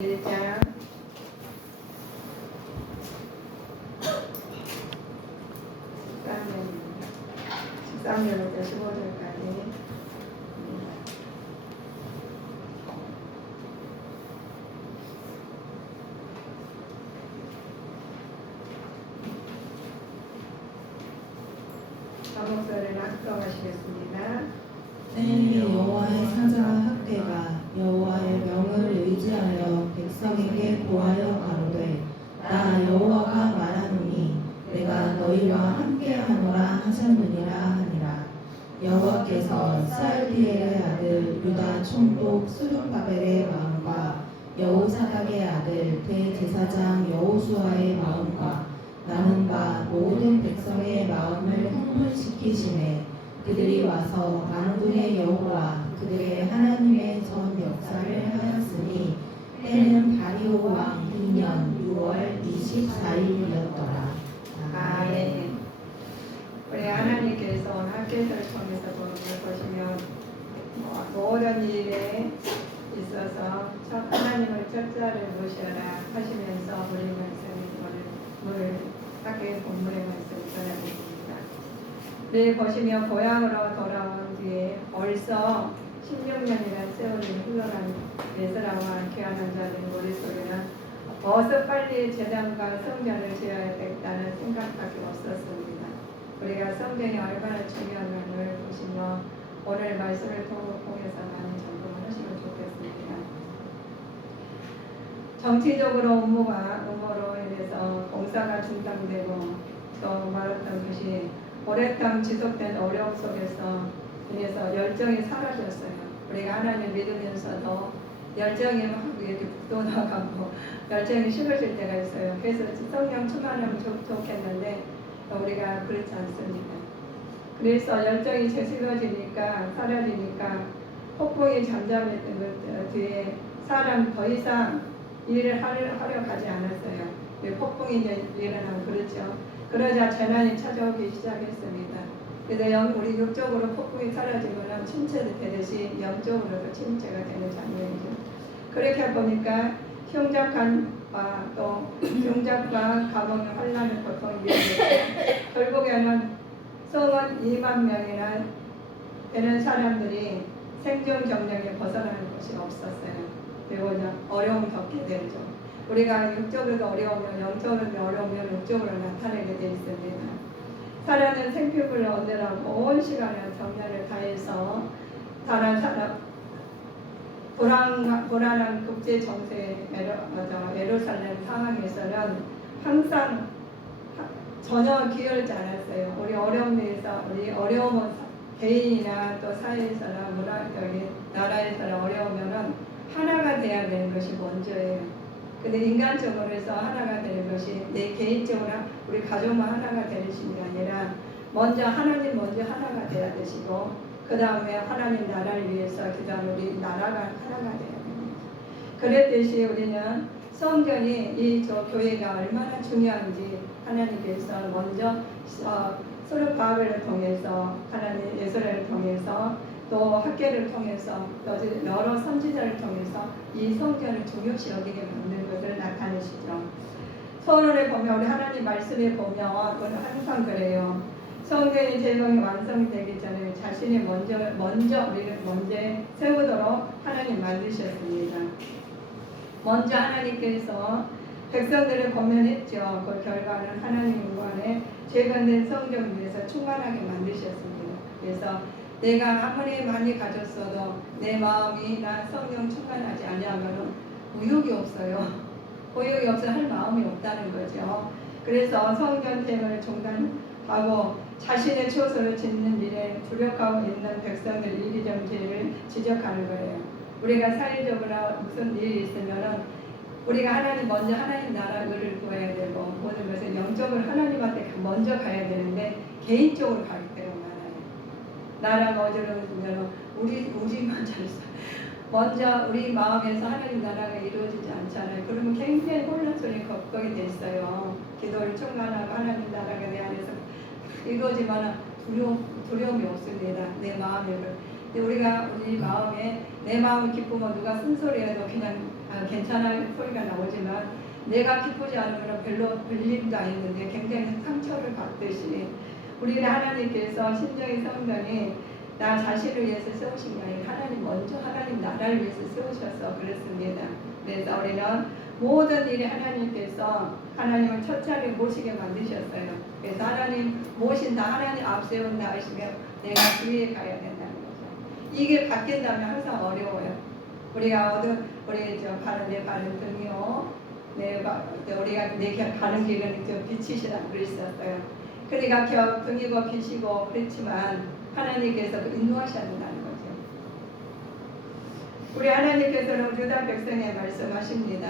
1장 13절부터 15절까지 한목소리를 합독하시겠습니다. 때에 여호와의 사자 학대가 여호와의 명을 의지하여 백성에게 고하여 가로되 나 여호와가 말하노니 내가 너희와 함께하노라 하셨느니라 하니라. 여호와께서 스알디엘의 아들 유다 총독 스룹바벨의 마음과 여호사닥의 아들 대제사장 여호수아의 마음과 남은 바 모든 백성의 마음을 흥분시키시매 그들이 와서 만군의 여호와 그들의 하나님의 전 역사를 하였으니 때는 다리오 왕 2년 6월 24일이었더라. 아멘. 우리 하나님께서 학교를 통해서 보시면 모든 일에 있어서 하나님을 첫자를 모셔라 하시면서 우리 말씀을 학교의 본문의 말씀을 전하겠습니다. 네, 보시면 고향으로 돌아온 뒤에 벌써 16년이라는 세월이 흘러간 에스라와 귀하는 자들의 머릿속에는 어서 빨리 제단과 성전을 지어야 되겠다는 생각밖에 없었습니다. 우리가 성전이 얼마나 중요한가를 보시면 오늘 말씀을 통해서 많이 점검을 하시면 좋겠습니다. 정치적으로 음모로 인해서 공사가 중단되고 또 말했던 것이 오랫동안 지속된 어려움 속에서 인해서 열정이 사라졌어요. 우리가 하나님 믿으면서도 열정이 막 이렇게 북돋아가고 열정이 식어질 때가 있어요. 그래서 성령 충만하면 좋겠는데 우리가 그렇지 않습니다. 그래서 열정이 식어지니까 사라지니까 폭풍이 잠잠했던 것 뒤에 사람 더 이상 일을 하려 가지 않았어요. 폭풍이 이제 일어나면 그렇죠. 그러자 재난이 찾아오기 시작했습니다. 그래서 우리 육적으로 폭풍이 사라지면 침체가 되듯이 영적으로도 침체가 되는 장면이죠. 그렇게 보니까 흉작과 또 흉작과 감옥의 환란의 고통이 이어졌고 결국에는 성은 2만 명이나 되는 사람들이 생존 경력에 벗어나는 것이 없었어요. 그리고 어려움을 겪게 되죠. 우리가 육적으로 어려우면 영적으로 어려우면 육적으로 나타내게 되어 있습니다. 살아는 생필을 얻으라고 온 시간을 정열을 다해서 다른 사람 불안한 국제 정세 예루살렘 상황에서는 항상 전혀 기울지 않았어요. 우리 어려움에서 우리 어려움은 개인이나 또 사회에서나 문화적인 나라에서나 어려우면은 하나가 돼야 되는 것이 먼저예요. 근데 인간적으로 해서 하나가 되는 것이 내 개인적으로 우리 가족만 하나가 되는 것이 아니라 먼저 하나님 먼저 하나가 돼야 되시고 그 다음에 하나님 나라를 위해서 그 다음에 우리 나라가 하나가 돼야 됩니다. 그랬듯이 우리는 성전이 이 교회가 얼마나 중요한지 하나님께서 먼저 스룹바벨을 통해서 하나님 예수를 통해서 또 학계를 통해서 또 여러 선지자를 통해서 이 성전을 중요시 여기게 만든 것을 나타내시죠. 서론에 보면 우리 하나님 말씀에 보면 우리는 항상 그래요. 성전이 제목이 완성되기 전에 자신이 우리를 먼저 세우도록 하나님 만드셨습니다. 먼저 하나님께서 백성들을 권면했죠. 그 결과는 하나님과의 재건된 성전을 위해서 충만하게 만드셨습니다. 그래서 내가 아무리 많이 가졌어도 내 마음이 나 성령 충만하지 아니하면 의욕이 없어요. 의욕이 없어 할 마음이 없다는 거죠. 그래서 성전됨을 중단하고 자신의 처소를 짓는 일에 주력하고 있는 백성들 이기정지를 지적하는 거예요. 우리가 사회적으로 무슨 일이 있으면은 우리가 하나님 먼저 하나님 나라 의를 구해야 되고 모든 것을 영적으로 하나님한테 먼저 가야 되는데 개인적으로 갈 때가 많아요. 나라가 어지러우면 우리만 잘했어. 먼저 우리 마음에서 하나님 나라가 이루어지지 않잖아요. 그러면 굉장히 혼란스러운 걱정이 됐어요. 기도를 충만하고 하나님 나라가 내 안에서 이루어지면 두려움이 없습니다. 내 마음에. 근데 우리 마음에 내 마음을 기쁘면 누가 쓴소리해도 그냥 괜찮아 소리가 나오지만 내가 기쁘지 않으면 별로 별일도 아닌데 굉장히 상처를 받듯이 우리는 하나님께서 신정의 성전이 나 자신을 위해서 세우신 게 아니라 하나님 먼저 하나님 나라를 위해서 세우셔서 그렇습니다. 그래서 우리는 모든 일에 하나님께서 하나님을 첫 자리에 모시게 만드셨어요. 그래서 하나님 모신다 하나님 앞세운다 하시면 내가 주위에 가야 된다는 거죠. 이게 바뀐다면 항상 어려워요. 우리가 우리 저 가는 내 발은 등이요. 우리가 내 가는 길은 빛이시라 그랬었어요. 그러니까 등이고 빛이고 그렇지만 하나님께서 인도하셔야 된다는 거죠. 우리 하나님께서는 유다 백성에 말씀하십니다.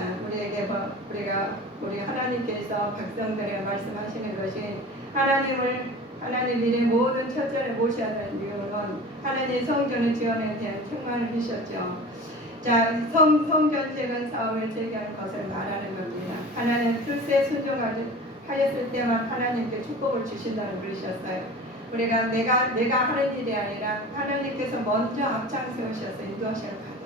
우리 하나님께서 백성들에 말씀하시는 것이 하나님 일의 모든 첫째를 모셔야 되는 이유는 하나님 성전의 지원에 대한 책망을 하셨죠. 자, 성전책은 사업을 제기하는 것을 말하는 겁니다. 하나님 뜻에 순종하였을 때만 하나님께 축복을 주신다는 그러셨어요. 우리가 내가 하는 일이 아니라 하나님께서 먼저 앞장세우셔서 인도하셔야 돼요.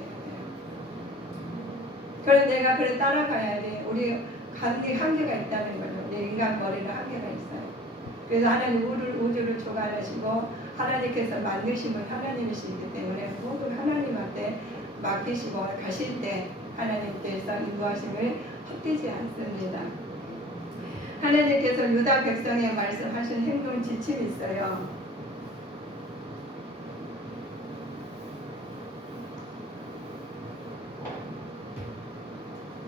그래서 내가 그래 따라가야지. 우리 한계가 있다는 거죠. 우리 인간 머리는 한계가 있어요. 그래서 하나님 우주를 주관하시고 하나님께서 만드신 분 하나님이시기 때문에 모든 하나님한테 맡기시고 가실 때 하나님께서 인도하심을 헛되지 않습니다. 하나님께서 유다 백성에 말씀하신 행동 지침이 있어요.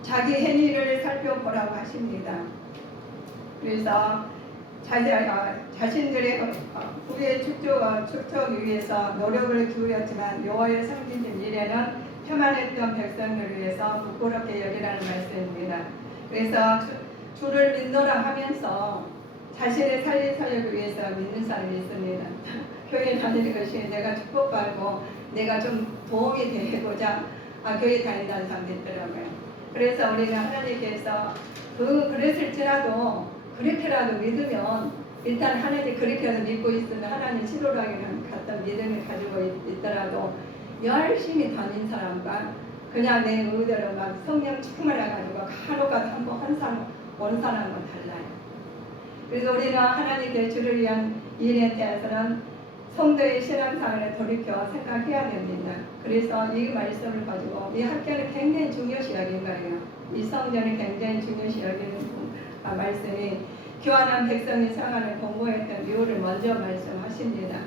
자기 행위를 살펴보라고 하십니다. 그래서 자신들의 후의 축적을 위해서 노력을 기울였지만 여호와의 섬기신 일에는 편안했던 백성을 위해서 부끄럽게 여기라는 말씀입니다. 그래서 주를 믿노라 하면서 자신의 살림 사역을 위해서 믿는 사람이 있습니다. 교회 다니는 것이 내가 축복받고 내가 좀 도움이 되고자 교회 다닌다는 사람도 있더라고요. 그래서 우리는 하나님께서 그랬을지라도 그렇게라도 믿으면 일단 하나님 그렇게라도 믿고 있으면 하나님 치료라기는 같은 믿음을 가지고 있더라도 열심히 다닌 사람과 그냥 내 의대로 막 성령 충만해가지고 간혹가다 한 사람 온 사람은 달라요. 그래서 우리는 하나님께 주를 위한 일에 대해서는 성도의 신앙생활에 돌이켜 생각해야 됩니다. 그래서 이 말씀을 가지고 이 학교는 굉장히 중요시 여긴 거예요. 이 성전이 굉장히 중요시 여기는 말씀이 교환한 백성의 생활을 공부했던 이유를 먼저 말씀하십니다.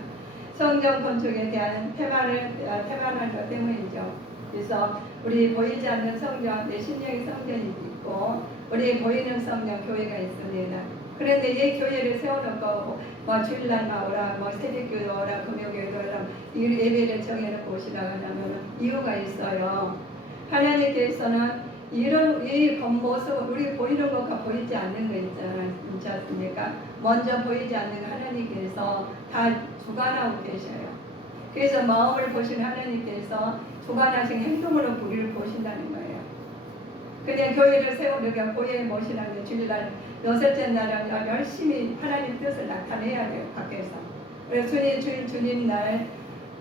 성전 건축에 대한 태만한 것 때문이죠. 그래서 우리 보이지 않는 성전, 내 신령의 성전이 있고 우리 보이는 성전 교회가 있습니다. 그런데 이 교회를 세워놓고 주일날 나오라, 새벽기도 오라, 금요기도 오라 예배를 정해놓고 오시라고 하면 이유가 있어요. 하나님께서는 이 겉모습 우리 보이는 것과 보이지 않는 거 있지 않습니까? 먼저 보이지 않는 하나님께서 다 주관하고 계셔요. 그래서 마음을 보신 하나님께서 주관하신 행동으로 우리를 보신다는 거예요. 그냥 교회를 세우려고 교회에 모시라는 주일날 여섯째 날은 열심히 하나님 뜻을 나타내야 돼요. 밖에서. 그래서 주님 날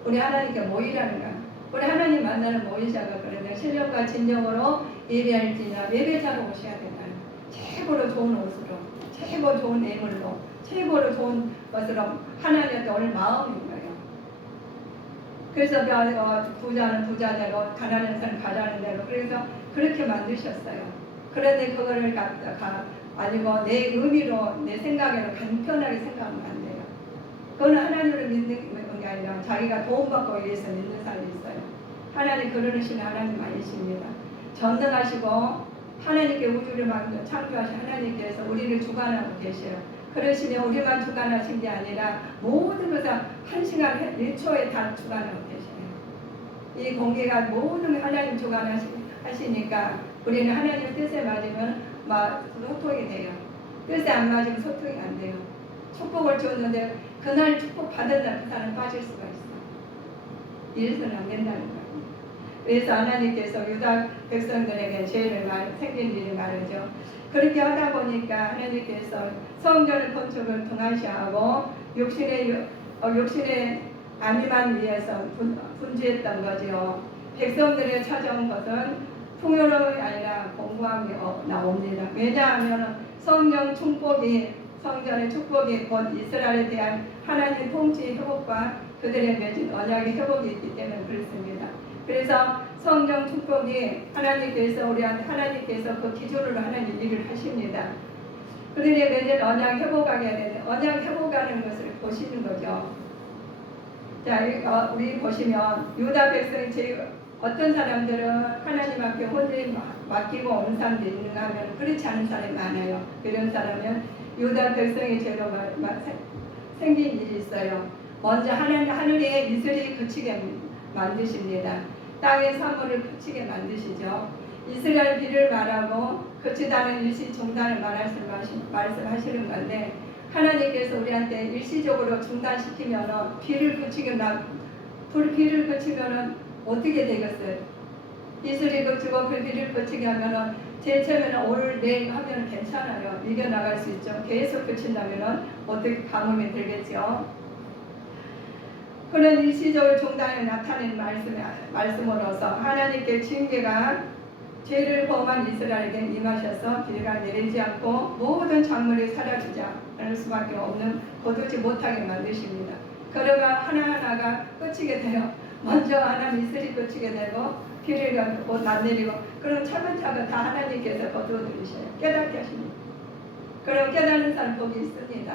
우리 하나님께 모이라는 거예요. 우리 하나님 만나는 모이자가 그러면 신령과 진정으로 예배할지나 예배자로 오셔야 된다는 거예요. 최고로 좋은 옷으로, 최고 좋은 예물로, 최고로 좋은 것으로 하나님한테 올 마음인 거예요. 그래서 부자는 부자대로, 가난한 사람 가난한 대로, 그래서 그렇게 만드셨어요. 그런데 그거를 갖다가 아니고 내 의미로, 내 생각으로 간편하게 생각하면 안 돼요. 그거는 하나님을 믿는 게 아니라 자기가 도움받고 위해서 믿는 사람이 있어요. 하나님 그러시는 하나님 아니십니다. 전능하시고 하나님께 우주를 창조하신 하나님께서 우리를 주관하고 계셔요. 그러시면 우리만 주관하신 게 아니라 모든 것을 1시간 1초에 다 주관하고 계셔요. 이 공기가 모든 하나님 주관하시니까 우리는 하나님 뜻에 맞으면 소통이 돼요. 뜻에 안 맞으면 소통이 안 돼요. 축복을 줬는데 그날 축복 받은 날 그 사람 빠질 수가 있어. 이래서는 안 된다는 거예요. 그래서 하나님께서 유다 백성들에게 죄를 생긴 일을 말하죠. 그렇게 하다 보니까 하나님께서 성전의 건축을 등한시하고 육신의 안위만 위해서 분주했던 거죠. 백성들이 찾아온 것은 풍요로움이 아니라 공부함이 나옵니다. 왜냐하면 성령 축복이 성전의 축복이 곧 이스라엘에 대한 하나님의 통치 회복과 그들의 맺은 언약의 회복이 있기 때문에 그렇습니다. 그래서 성령 축복이 하나님께서 우리한테 하나님께서 그 기준으로 하나님 일을 하십니다. 그들의 맺은 언약 회복하게 되는 언약 회복하는 것을 보시는 거죠. 자, 우리 보시면 유다 백성이 제일 어떤 사람들은 하나님 앞에 혼자 맡기고 온 사람도 있는가 하면 그렇지 않은 사람이 많아요. 그런 사람은 유다 백성이 죄로 생긴 일이 있어요. 먼저 하늘에 이슬이 그치게 만드십니다. 땅의 사물을 그치게 만드시죠. 이스라엘 비를 말하고 그치다는 일시 중단을 말씀하시는 건데 하나님께서 우리한테 일시적으로 중단시키면 비를 그치면 어떻게 되겠어요? 이슬이 그치고 그 비를 그치게 하면 제일 처음에는 오늘 내일 하면 괜찮아요. 이겨나갈 수 있죠. 계속 그친다면 어떻게 가뭄이 들겠죠. 그런 일시적으로 중단을 나타낸 말씀으로서 하나님께 징계가 죄를 범한 이스라엘에게 임하셔서 비가 내리지 않고 모든 작물이 사라지지 않을 수밖에 없는 거두지 못하게 만드십니다. 그러가 하나하나가 끝이게 돼요. 먼저 하나님 이슬이 끝이게 되고 비를 못 안 내리고 그럼 차근차근 다 하나님께서 거두어들이셔요. 깨닫게 하십니다. 그럼 깨닫는 사람 복이 있습니다.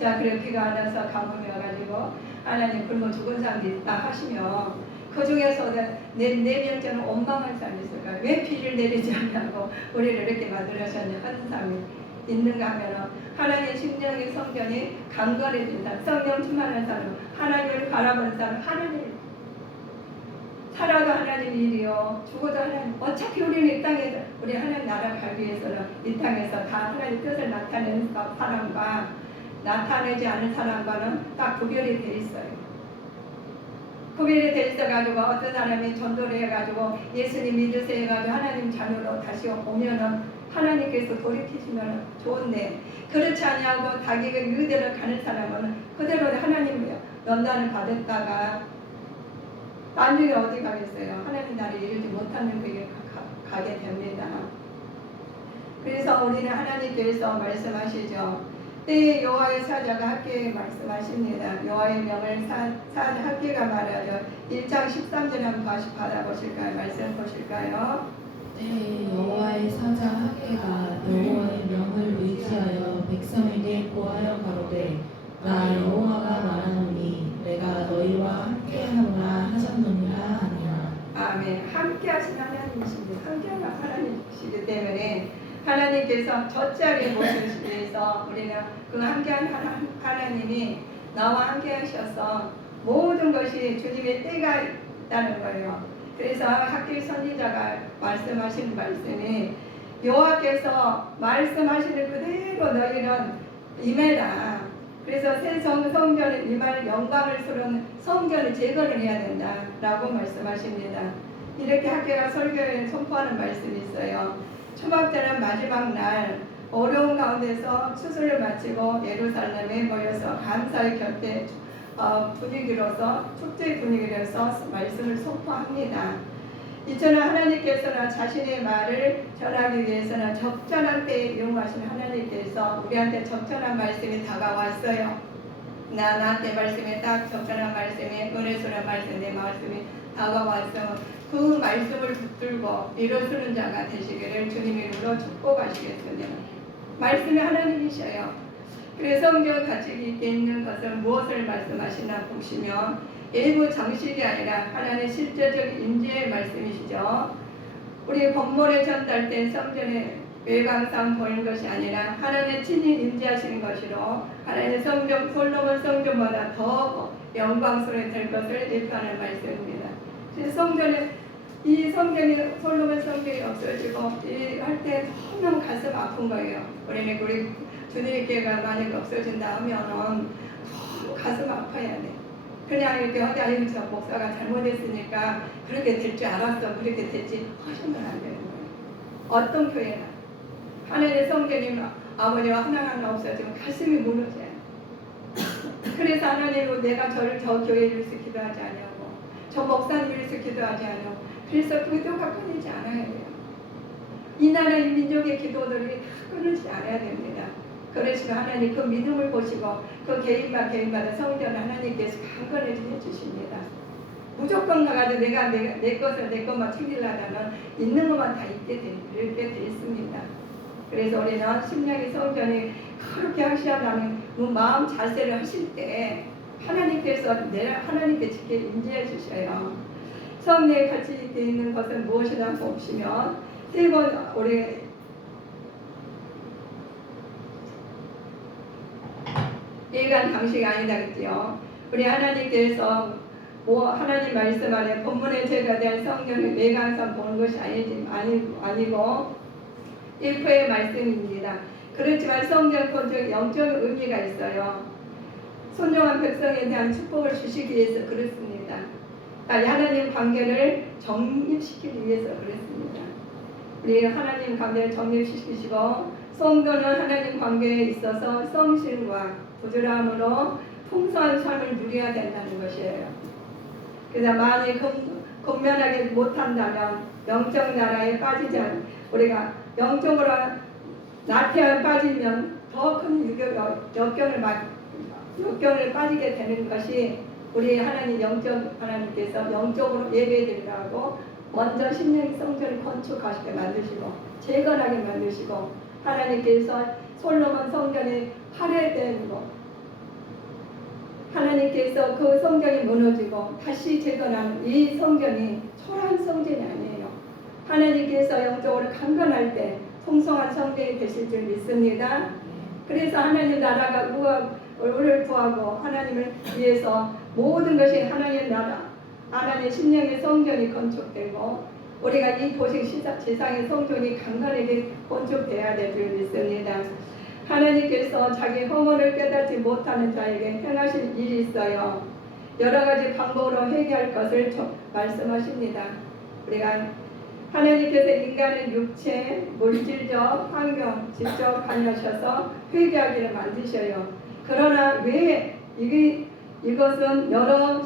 자, 그래 비가 안 와서 가뭄이 와가지고 하나님 굶어 죽은 사람도 있다 하시면 그 중에서 네 명째는 원망할 사람이 있을까요? 왜 비를 내리지 않냐고 우리를 이렇게 만들어셨냐 하는 사람이 있는가 하면 하나님의 심령의 성전이 강건해진 사람, 성령 충만한 사람, 하나님을 바라보는 사람, 하나님 살아도 하나님 일이요 죽어도 하나님. 어차피 우리는 이 땅에서 우리 하나님 나라 가기 위해서는 이 땅에서 다 하나님 뜻을 나타내는 사람과 나타내지 않은 사람과는 딱 구별이 돼 있어요. 구별이 돼 있어가지고 어떤 사람이 전도를 해가지고 예수님 믿으세요 해가지고 하나님 자녀로 다시 오면은 하나님께서 돌이키시면 좋은데 그렇지 아니하고 자기가 그대로 가는 사람은 그대로 하나님의 연단을 받았다가 나중에 어디 가겠어요? 하나님 나라에 이르지 못하는 그게 가게 됩니다. 그래서 우리는 하나님께서 말씀하시죠. 때에 여호와의 사자가 학계에 말씀하십니다. 여호와의 명을 학계가 말하죠. 1장 13절 한번 다시 받아보실까요? 말씀 보실까요? 때에 여호와의 사자 학계가 여호와의 명을 의지하여 백성에게 고하여 가로되 나 여호와가 말하노니 내가 너희와 함께하노라 하셨느니라 하니라. 아멘. 함께 하신 하나님이십니다. 함께하는 하나님이시기 때문에 하나님께서 젖자리에 모시기 위해서 우리는 그 함께한 하나님이 나와 함께 하셔서 모든 것이 주님의 때가 있다는 거예요. 그래서 학교 선지자가 말씀하시는 말씀이 여호와께서 말씀하시는 그대로 너희는 임해라. 그래서 새 성전을 임할 영광을 수는 성전을 재건을 해야 된다라고 말씀하십니다. 이렇게 학교가 설교에 선포하는 말씀이 있어요. 초막절은 마지막 날 어려운 가운데서 수술을 마치고 예루살렘에 모여서 감사의 곁에 분위기로서 축제 분위기로서 말씀을 선포합니다. 이처럼 하나님께서는 자신의 말을 전하기 위해서는 적절한 때에 이용하신 하나님께서 우리한테 적절한 말씀이 다가왔어요. 나한테 말씀이 딱 적절한 말씀이 은혜스러운 말씀 내 말씀이 다가와서 그 말씀을 붙들고 이루어주는 자가 되시기를 주님의 이름으로 축복하시겠습니다. 말씀이 하나님이셔요. 그래서 성경 가치가 있는 것은 무엇을 말씀하시나 보시면 일부 장식이 아니라 하나님의 실제적 임재의 말씀이시죠. 우리 본문에 전달된 성전의 외관상 보이는 것이 아니라 하나님의 친히 임재하시는 것이로 하나님의 성전 솔로몬 성전보다 더 영광스러워 될 것을 예표하는 말씀입니다. 이 성전이 솔로몬 성전이 없어지고 할 때 너무 가슴 아픈 거예요. 우리 주님의 교회가 만약 없어진다 하면은 너무 가슴 아파야 돼. 그냥 이렇게 어디 저 목사가 잘못했으니까 그렇게 될 줄 알았어. 그렇게 됐지 하시면 안 되는 거예요. 어떤 교회나 하나님의 성전이 아버지와 하나하나 없어지면 가슴이 무너져요. 그래서 하나님은 내가 저 교회를 위해서 기도하지 않냐고 저 목사님을 위해서 기도하지 않냐고 그래서 그 기도가 끊이지 않아야 돼요. 이 나라 이 민족의 기도들이 다 끊이지 않아야 됩니다. 그러시면 하나님 그 믿음을 보시고 그 개인마다 성전을 하나님께서 강건하게 해주십니다. 무조건 가가지고 내가 내 것만 챙기려다는 있는 것만 다 있게 돼 있습니다. 그래서 우리는 심령의 성전이 그렇게 하시려는 그 마음 자세를 하실 때 하나님께서 하나님께 직접 인지해 주셔요. 성례에 같이 되어 있는 것은 무엇이냐 보시면 세 번 우리 일간 방식이 아니다 그랬죠. 우리 하나님께서 하나님 말씀 안에 본문의 제가 대한 성경을 매강산 보는 것이 아니고 일포의 말씀입니다. 그렇지만 성경 본적 영적 의미가 있어요. 순종한 백성에 대한 축복을 주시기 위해서 그렇습니다. 하나님 관계를 정립시키기 위해서 그렇습니다. 우리 하나님 관계를 정립시키시고 성도는 하나님 관계에 있어서 성실과 부드러움으로 풍성한 삶을 누려야 된다는 것이에요. 그래서 만일 건면하게 못한다면 영적 나라에 빠지지 않 우리가 영적으로 나태에 빠지면 더 큰 역경을 빠지게 되는 것이 우리 하나님께서 영적으로 예배드리라고 먼저 심령의 성전을 건축하시게 만드시고 재건하게 만드시고 하나님께서 솔로몬 성전이 화려된 것 하나님께서 그 성전이 무너지고 다시 재건하는 이 성전이 초라한 성전이 아니에요. 하나님께서 영적으로 강건할 때 풍성한 성전이 되실 줄 믿습니다. 그래서 하나님 나라가 우리를 구하고 하나님을 위해서 모든 것이 하나님 나라 하나님 심령의 성전이 건축되고 우리가 이 도시 지상의 성전이 강건하게 건축되어야 될 줄 믿습니다. 하나님께서 자기 허물을 깨닫지 못하는 자에게 행하실 일이 있어요. 여러 가지 방법으로 회개할 것을 말씀하십니다. 우리가 하나님께서 인간의 육체, 물질적, 환경, 직접 관여하셔서 회개하기를 만드셔요. 그러나 왜 이것은 여러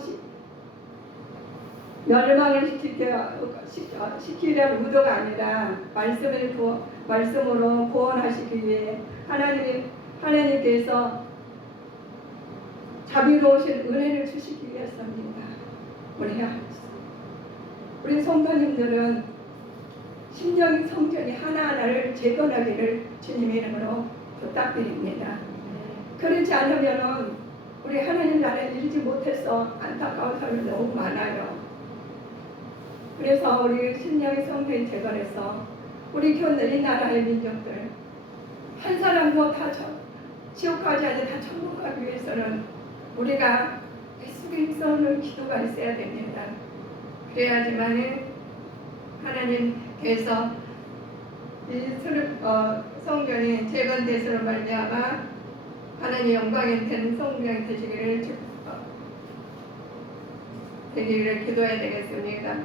멸망을 시키려는 의도가 아니라 말씀으로 구원하시기 위해 하나님께서 자비로우신 은혜를 주시기 위해서입니다. 우리 성도님들은 심령의 성전이 하나하나를 재건하기를 주님의 이름으로 부탁드립니다. 그렇지 않으면 우리 하나님 나라에 이르지 못해서 안타까운 사람이 너무 많아요. 그래서 우리 심령의 성전이 재건해서 우리 이 나라의 민족들 한 사람도 다 지옥 가지 않아 다 천국 가기 위해서는 우리가 계속해서는 기도가 있어야 됩니다. 그래야지만 하나님께서 이 성전이 재건되서로 말미암아 하나님 영광이 되는 성전이 되기를 기도해야 되겠습니다.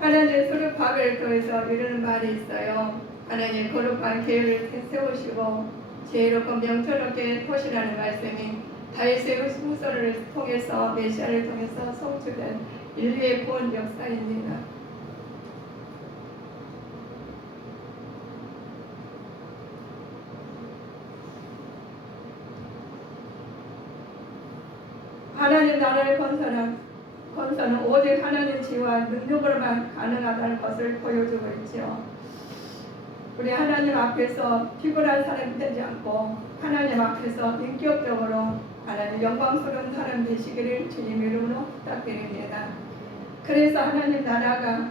하나님 수렵학을 통해서 이루는 말이 있어요. 하나님 거룩한 계획을 세우시고 지혜롭고 명철롭게 토시라는 말씀이 다윗의 후손을 통해서 메시아를 통해서 성취된 인류의 구원 역사입니다. 하나님 나라의 건설은 오직 하나님 지와 능력으로만 가능하다는 것을 보여주고 있죠. 우리 하나님 앞에서 피곤한 사람이 되지 않고 하나님 앞에서 인격적으로 하나님 영광스러운 사람 되시기를 주님 이름으로 부탁드립니다. 그래서 하나님 나라가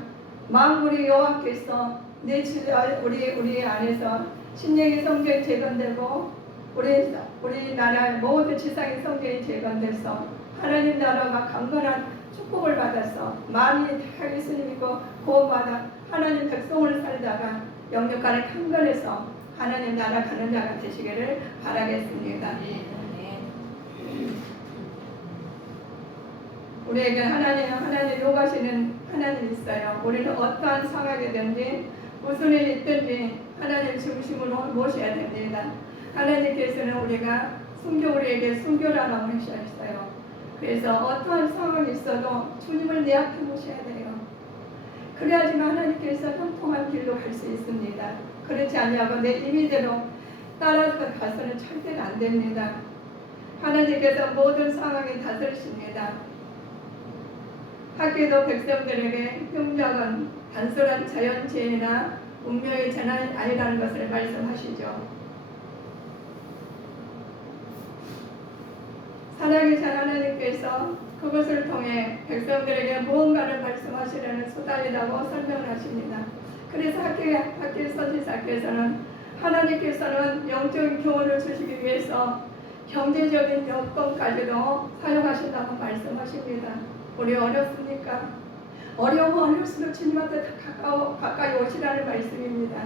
만물의 여호와께서 우리 안에서 심령의 성전이 재건되고 우리 나라 모든 지상의 성전이 재건돼서 하나님 나라가 강건한 축복을 받아서 마음이 다 예수님 믿고 구원받아 하나님 백성을 살다가 영육간에 강건해서 하나님 나라 가는 자가 되시기를 바라겠습니다. 우리에게 하나님 요구하시는 하나님 있어요. 우리는 어떠한 상황이든지 무슨 일이 있든지 하나님 중심으로 모셔야 됩니다. 하나님께서는 우리가 우리에게 순교라고 하셨어요. 그래서 어떠한 상황이 있어도 주님을 내 앞에 모셔야 돼요. 그래야지만 하나님께서 형통한 길로 갈 수 있습니다. 그렇지 아니하고 내 임의대로 따라서 가서는 절대로 안 됩니다. 하나님께서 모든 상황에 다스리십니다. 학교도 백성들에게 흉작은 단순한 자연재해나 운명의 재난이 아니라는 것을 말씀하시죠. 살아계신 하나님께서 그것을 통해 백성들에게 무언가를 말씀하시려는 수단이라고 설명을 하십니다. 그래서 학교 선지자께서는 하나님께서는 영적인 교훈을 주시기 위해서 경제적인 여건까지도 사용하신다고 말씀하십니다. 우리 어렵습니까? 어려우면 어려울수록 주님한테 더 가까이 오시라는 말씀입니다.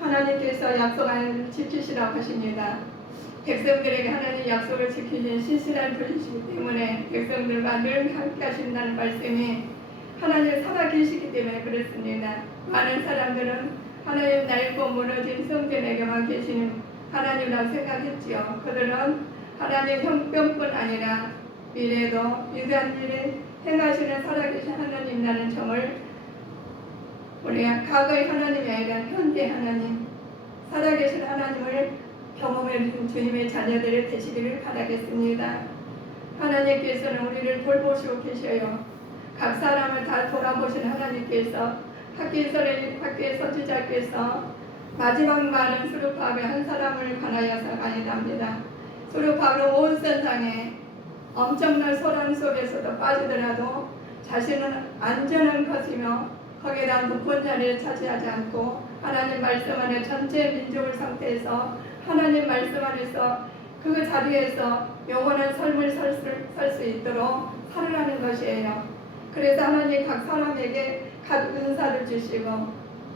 하나님께서 약속을 지키시라고 하십니다. 백성들에게 하나님 약속을 지키신 신실한 분이시기 때문에 백성들과 늘 함께 하신다는 말씀이 하나님 살아계시기 때문에 그렇습니다. 많은 사람들은 하나님 낡고 무너진 성전에게만 계시는 하나님이라고 생각했지요. 그들은 하나님 형편뿐 아니라 미래도 위대한 일을 행하시는 살아계신 하나님이라는 점을 우리가 과거의 하나님이 아니라 현재 하나님, 살아계신 하나님을 경험해 주님의 자녀들이 되시기를 바라겠습니다. 하나님께서는 우리를 돌보시고 계셔요. 각 사람을 다 돌아보시는 하나님께서 학교의 선지자께서 마지막 말은 수르바벨 한 사람을 관하여서 아니랍니다. 수르바벨은 온 세상에 엄청난 소란 속에서도 빠지더라도 자신은 안전한 것이며 거기에 높은 자리를 차지하지 않고 하나님 말씀 안에 전체 민족을 상태에서 하나님 말씀 안에서 그 자리에서 영원한 삶을 살 수 있도록 살으라는 것이에요. 그래서 하나님 각 사람에게 각 은사를 주시고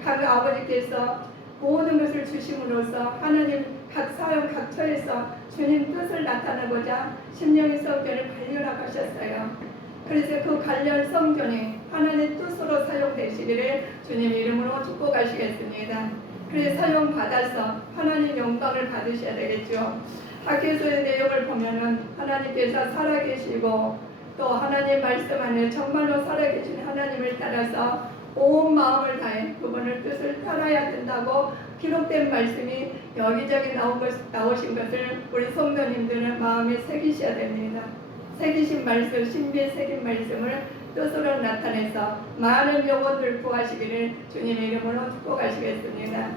각 아버지께서 모든 것을 주심으로써 하나님 각 사역 각 처에서 주님 뜻을 나타내고자 심령의 성전을 관리하라고 하셨어요. 그래서 그 관련 성전이 하나님 뜻으로 사용되시기를 주님 이름으로 축복하시겠습니다. 그래서 사용받아서 하나님 영광을 받으셔야 되겠죠. 학교에서의 내용을 보면은 하나님께서 살아계시고 또 하나님 말씀 안에 정말로 살아계신 하나님을 따라서 온 마음을 다해 그분의 뜻을 따라야 된다고 기록된 말씀이 여기저기 나오신 것을 우리 성도님들은 마음에 새기셔야 됩니다. 새기신 말씀, 신비에 새긴 말씀을 뜻으로 나타내서 많은 영혼들 구하시기를 주님의 이름으로 축복하시겠습니다.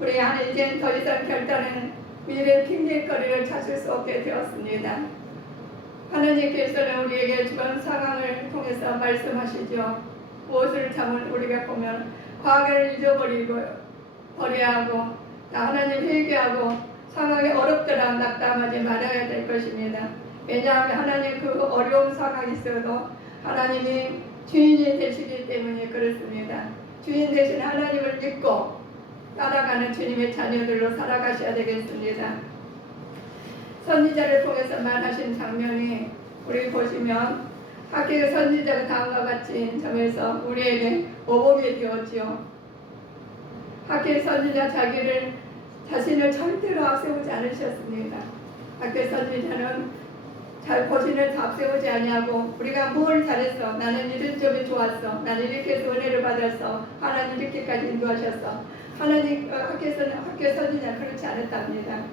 우리 이제 더 이상 결단은 미래 핑계거리를 찾을 수 없게 되었습니다. 하나님께서는 우리에게 주변 상황을 통해서 말씀하시죠. 무엇을 참은 우리가 보면 과거를 잊어버리고 버려야 하고 하나님 회개하고 상황이 어렵더라 낙담하지 말아야 될 것입니다. 왜냐하면 하나님 그 어려운 상황이 있어도 하나님이 주인이 되시기 때문에 그렇습니다. 주인 되신 하나님을 믿고 따라가는 주님의 자녀들로 살아가셔야 되겠습니다. 선지자를 통해서 말하신 장면이 우리 보시면 학교의 선지자가 다음과 같이 점에서 우리에게 모범이 되었지요. 학교의 선지자 자신을 절대로 앞세우지 않으셨습니다. 학교의 선지자는 잘 거신을 앞세우지 아니하고 우리가 뭘 잘했어, 나는 이런 점이 좋았어, 나는 이렇게 해서 은혜를 받았어, 하나님 이렇게까지 인도하셨어. 하나님 학교의 선지자 그렇지 않았답니다.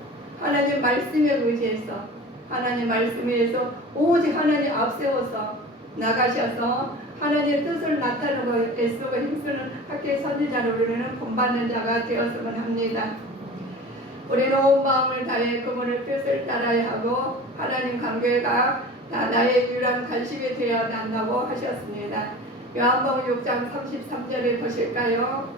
하나님 말씀에 의지해서 하나님 말씀에 의해서 오직 하나님 앞세워서 나가셔서 하나님의 뜻을 나타내고 애쓰고 힘쓰는 학교의 선지자로 우리는 본받는 자가 되었으면 합니다. 우리는 온 마음을 다해 그분의 뜻을 따라야 하고 하나님 관계가 나의 유일한 관심이 되어야 한다고 하셨습니다. 요한복음 6장 33절에 보실까요?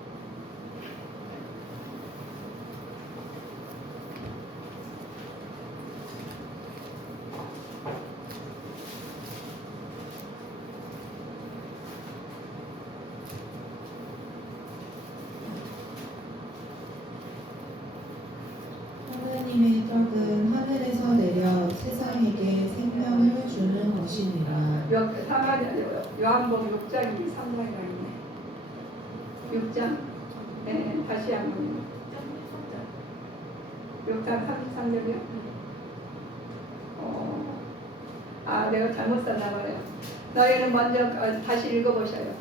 하나님의 떡은 하늘에서 내려 세상에게 생명을 주는 것이니 요한복음 6장 23장이나 있네. 6장. 네, 다시 한번. 6장 33절이요? 내가 잘못 썼나 봐요. 너희는 먼저 다시 읽어보셔요.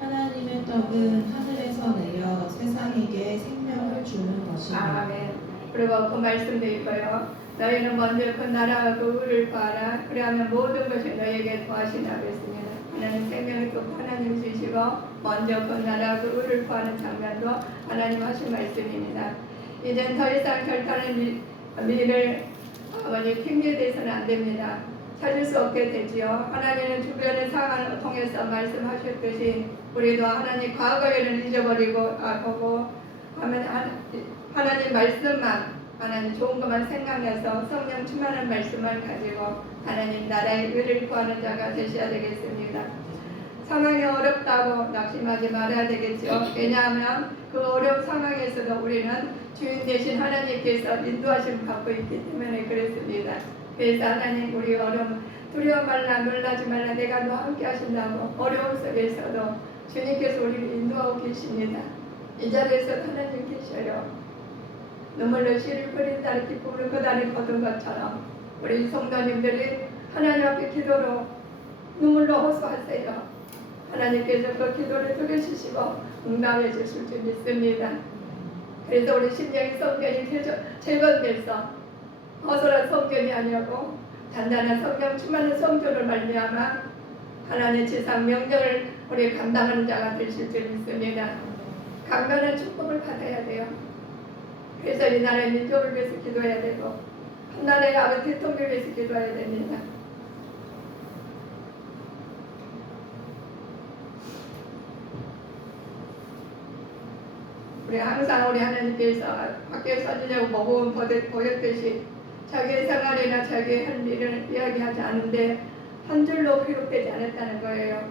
하나님의 떡은 하늘에서 내려 세상에게 생명을 주는 것이니 아멘. 그리고 그 말씀도 읽어요. 너희는 먼저 그 나라와 그 의를 구하라. 그리하면 모든 것이 너희에게 더하시나 그랬습니다. 하나님 생명을 또 하나님 주시고 먼저 그 나라와 그 의를 구하는 장면도 하나님 하신 말씀입니다. 이젠 더 이상 결단을 미를 아버지 핑계대서는 안 됩니다. 찾을 수 없게 되지요. 하나님은 주변의 상황을 통해서 말씀하셨듯이 우리도 하나님 과거에는 잊어버리고 보고 하나님 말씀만 하나님 좋은 것만 생각해서 성령 충만한 말씀을 가지고 하나님 나라의 의를 구하는 자가 되셔야 되겠습니다. 상황이 어렵다고 낙심하지 말아야 되겠죠. 왜냐하면 그 어려운 상황에서도 우리는 주인 되신 하나님께서 인도하심을 받고 있기 때문에 그렇습니다. 그래서 하나님 우리 어려움 두려워 말라 놀라지 말라 내가 너와 함께 하신다고 어려움 속에서도 주님께서 우리를 인도하고 계십니다. 이 자리에서 하나님 계셔요. 눈물로 씨를 뿌린다는 기쁨을 그다리 거둔 것처럼 우리 성도님들이 하나님 앞에 기도로 눈물로 호소하세요. 하나님께서 그 기도를 들으시고 응답해 주실 줄 믿습니다. 그래서 우리 심령이 성전이 재건돼서 허술한 성전이 아니고 단단한 성령 충만한 성전을 말미암아 하나님의 지상 명령을 우리 감당하는 자가 되실 줄 믿습니다. 강건한 축복을 받아야 돼요. 그래서 이 나라의 민족을 위해서 기도해야 되고 한 나라의 아버지 대통령을 위해서 기도해야 됩니다. 우리 항상 우리 하나님께서 밖에 선지자고 모범 보였듯이 자기의 생활이나 자기의 할 일을 이야기하지 않은데 한 줄로 기록되지 않았다는 거예요.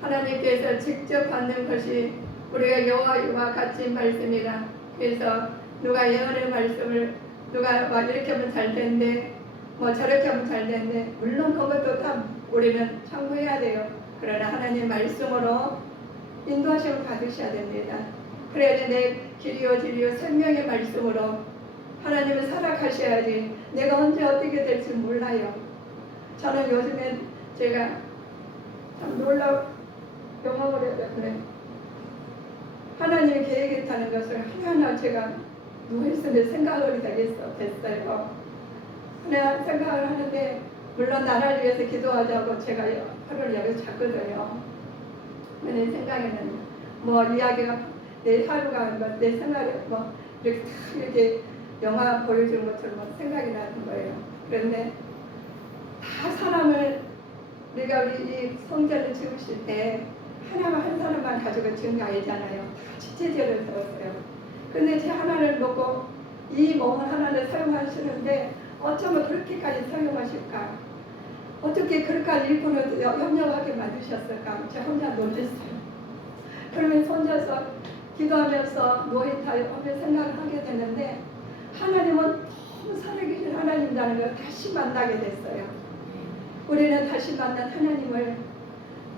하나님께서 직접 받는 것이 우리가 여호와와 같이 말씀이다. 그래서 누가 예언의 말씀을 누가 이렇게 하면 잘 되는데 뭐 저렇게 하면 잘 되는데 물론 그것도 다 우리는 참고해야 돼요. 그러나 하나님 말씀으로 인도하심을 받으셔야 됩니다. 그래야 내 길이요 생명의 말씀으로 하나님을 살아가셔야지 내가 언제 어떻게 될지 몰라요. 저는 요즘에 제가 참 경험을 해요. 그래. 하나님이 계획했다는 것을 하나하나 제가 누워있으면 생각을 됐어요. 그냥 생각을 하는데 물론 나라를 위해서 기도하자고 제가 하루를 여기서 잤거든요. 내 생각에는 뭐 이야기가 내 하루가 내 생활에 뭐 이렇게 영화 보여주는 것처럼 생각이 나는 거예요. 그런데 다 사람을 우리가 이 성전을 지으실 때 하나만 한 사람만 가지고 지은 게 아니잖아요. 다 지체제를 세웠어요. 근데 제 하나를 놓고 이 몸을 하나를 사용하시는데 어쩌면 그렇게까지 사용하실까? 어떻게 그렇게까지 일꾼을 협력하게 만드셨을까? 제가 혼자 놀랐어요. 그러면서 혼자서 기도하면서 노인타하며 생각을 하게 되는데 하나님은 너무 살아계신 하나님이라는 걸 다시 만나게 됐어요. 우리는 다시 만난 하나님을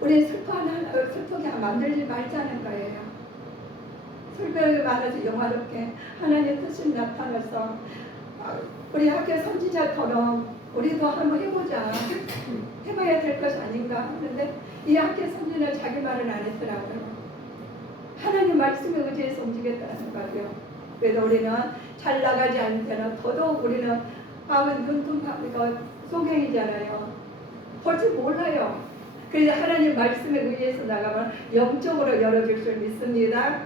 우리 슬프게 만들지 말자는 거예요. 슬프게 말해서 영화롭게 하나님의 뜻이 나타나서 우리 학교 선지자처럼 우리도 한번 해봐야 될 것이 아닌가 하는데 이 학교 선지자는 자기 말은 안 했더라고요. 하나님 말씀에 의지해서 움직였다는 거죠. 그래서 우리는 잘 나가지 않는 데는 더더욱 우리는 밤은 눈 소경이잖아요. 볼 줄 몰라요. 그래서 하나님 말씀에 의해서 나가면 영적으로 열어줄 줄 믿습니다.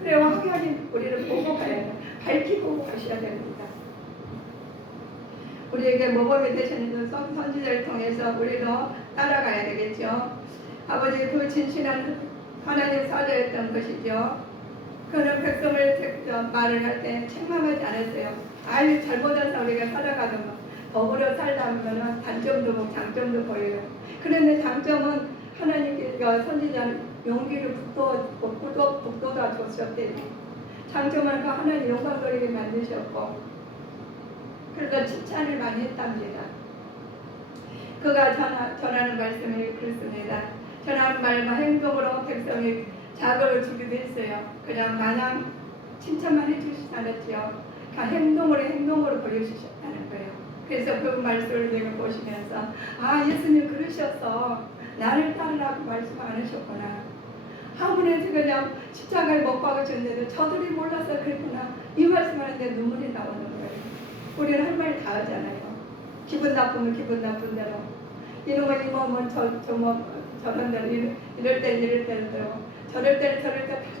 그래요. 하나님 우리는 보고 가야 돼요. 밝히고 가셔야 됩니다. 우리에게 모범이 되시는 선지자를 통해서 우리도 따라가야 되겠죠. 아버지 그 진실한 하나님 사자였던 것이죠. 그는 백성을 말을 할 때 책망하지 않았어요. 아유 잘못해서 우리가 살아가면 더불어 살다 보면 단점도 보고 장점도 보여요. 그런데 장점은 하나님께서 선지자는 용기를 북돋아 줬었대요. 장점은 그 하나님 영광돌리게 만드셨고 그래서 칭찬을 많이 했답니다. 그가 전하는 말씀이 그렇습니다. 전하는 말과 행동으로 백성이 자극을 주기도 했어요. 그냥 마냥 칭찬만 해주시지 않았지요. 행동으로 보여주셨다는 거예요. 그래서 그 말씀을 내가 보시면서 예수님 그러셨어. 나를 따르라고 말씀 안 하셨구나. 아무래도 그냥 십자가에 못 박으셨는데도 저들이 몰라서 그랬구나. 이 말씀하는데 눈물이 나오는 거예요. 우리는 할 말 다 하잖아요. 기분 나쁘면 기분 나쁜 대로. 이놈은 이몸은 저런 대로 이럴 때로 저럴 때 다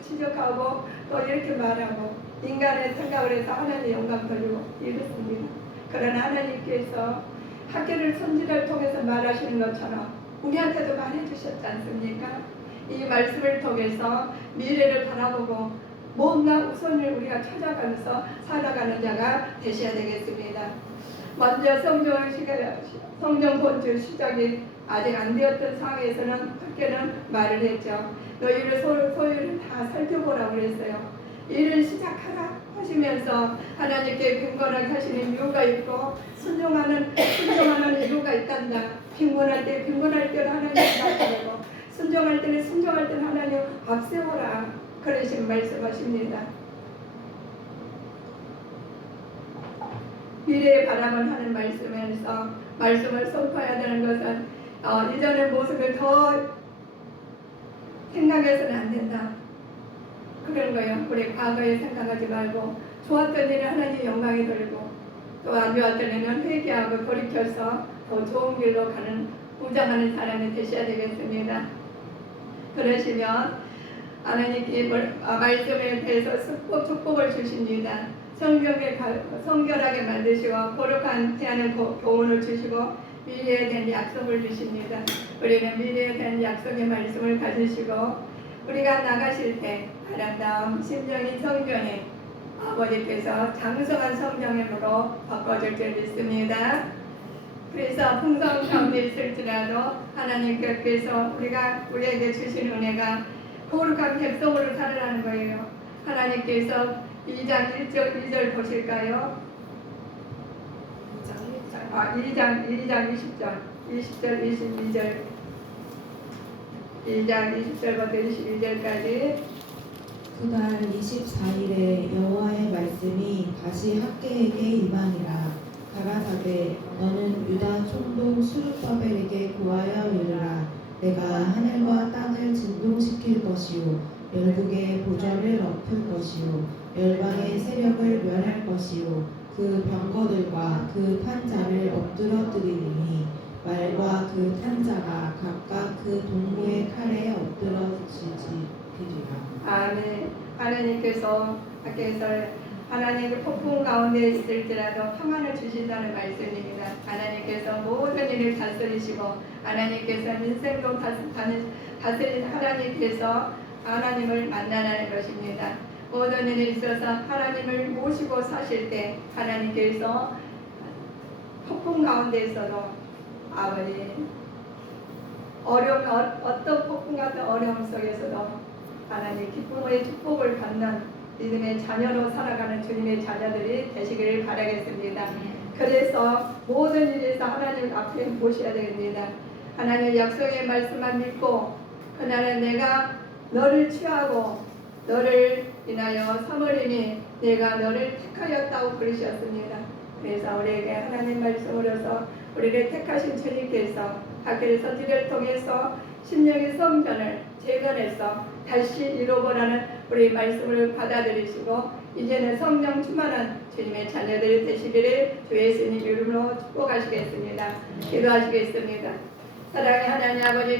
지적하고 또 이렇게 말하고 인간의 생각을 해서 하나님의 영광 돌리고 이렇습니다. 그러나 하나님께서 학계를 선지자를 통해서 말하시는 것처럼 우리한테도 말해주셨지 않습니까? 이 말씀을 통해서 미래를 바라보고 뭔가 우선을 우리가 찾아가면서 살아가는 자가 되셔야 되겠습니다. 먼저 성경 본주 시작이 아직 안 되었던 상황에서는 학계는 말을 했죠. 너희를 소유를 다 살펴보라고 그랬어요. 일을 시작하라 하시면서 하나님께 빈곤하게 하시는 이유가 있고 순종하는 이유가 있단다. 빈곤할 때는 하나님 나타내고 순종할 때는 하나님 앞세워라. 그러신 말씀하십니다. 미래의 바람을 하는 말씀에서 말씀을 선포해야 되는 것은 이전의 모습을 더 생각해서는 안 된다. 그런 거예요. 우리 과거에 생각하지 말고 좋았던 일은 하나님 영광이 돌고 또 안 좋았던 일은 회개하고 돌이켜서 더 좋은 길로 가는 무장하는 사람이 되셔야 되겠습니다. 그러시면 하나님께 말씀에 대해서 축복을 주십니다. 성경에 성결하게 만드시고 거룩한 태안의 교훈을 주시고 미래에 대한 약속을 주십니다. 우리는 미래에 대한 약속의 말씀을 가지시고 우리가 나가실 때 아름다운 심정인 성전에 아버지께서 장성한 성전으로 바꿔줄 줄 믿습니다. 그래서 풍성 가운데 있을지라도 하나님께서 우리에게 주신 은혜가 거룩한 백성으로 살아가는 거예요. 하나님께서 2장 1절 보실까요? 2장 20절 22절 2장 20절부터 22절까지 그달 24일에 여호와의 말씀이 다시 학계에게 임하니라. 가라사대 너는 유다 총독 스룹바벨에게 고하여 이르라. 내가 하늘과 땅을 진동시킬 것이요 열국의 보좌를 엎을 것이요 열방의 세력을 멸할 것이요 그 병거들과 그 탄자를 엎드러뜨리니 말과 그 탄자가 각각 그 동무의 칼에 엎드러지리라. 아멘. 하나님께서 하나님의 폭풍 가운데 있을지라도 평안을 주신다는 말씀입니다. 하나님께서 모든 일을 다스리시고 하나님께서 인생도 다스리는 하나님께서 하나님을 만나는 것입니다. 모든 일에 있어서 하나님을 모시고 사실 때 하나님께서 폭풍 가운데 있어도 아버지 어떤 폭풍 같은 어려움 속에서도 하나님 기쁨의 축복을 받는 믿음의 자녀로 살아가는 주님의 자녀들이 되시기를 바라겠습니다. 그래서 모든 일에서 하나님 앞에 모셔야 됩니다. 하나님의 약속의 말씀만 믿고 그날은 내가 너를 취하고 너를 인하여 삼으리니 내가 너를 택하였다고 그러셨습니다. 그래서 우리에게 하나님 말씀으로서 우리를 택하신 주님께서 학교의 선지를 통해서 심령의 성전을 재건해서 다시 이루어보라는 우리 말씀을 받아들이시고 이제는 성령 충만한 주님의 자녀들이 되시기를 주 예수님 이름으로 축복하시겠습니다. 기도하시겠습니다. 사랑의 하나님 아버지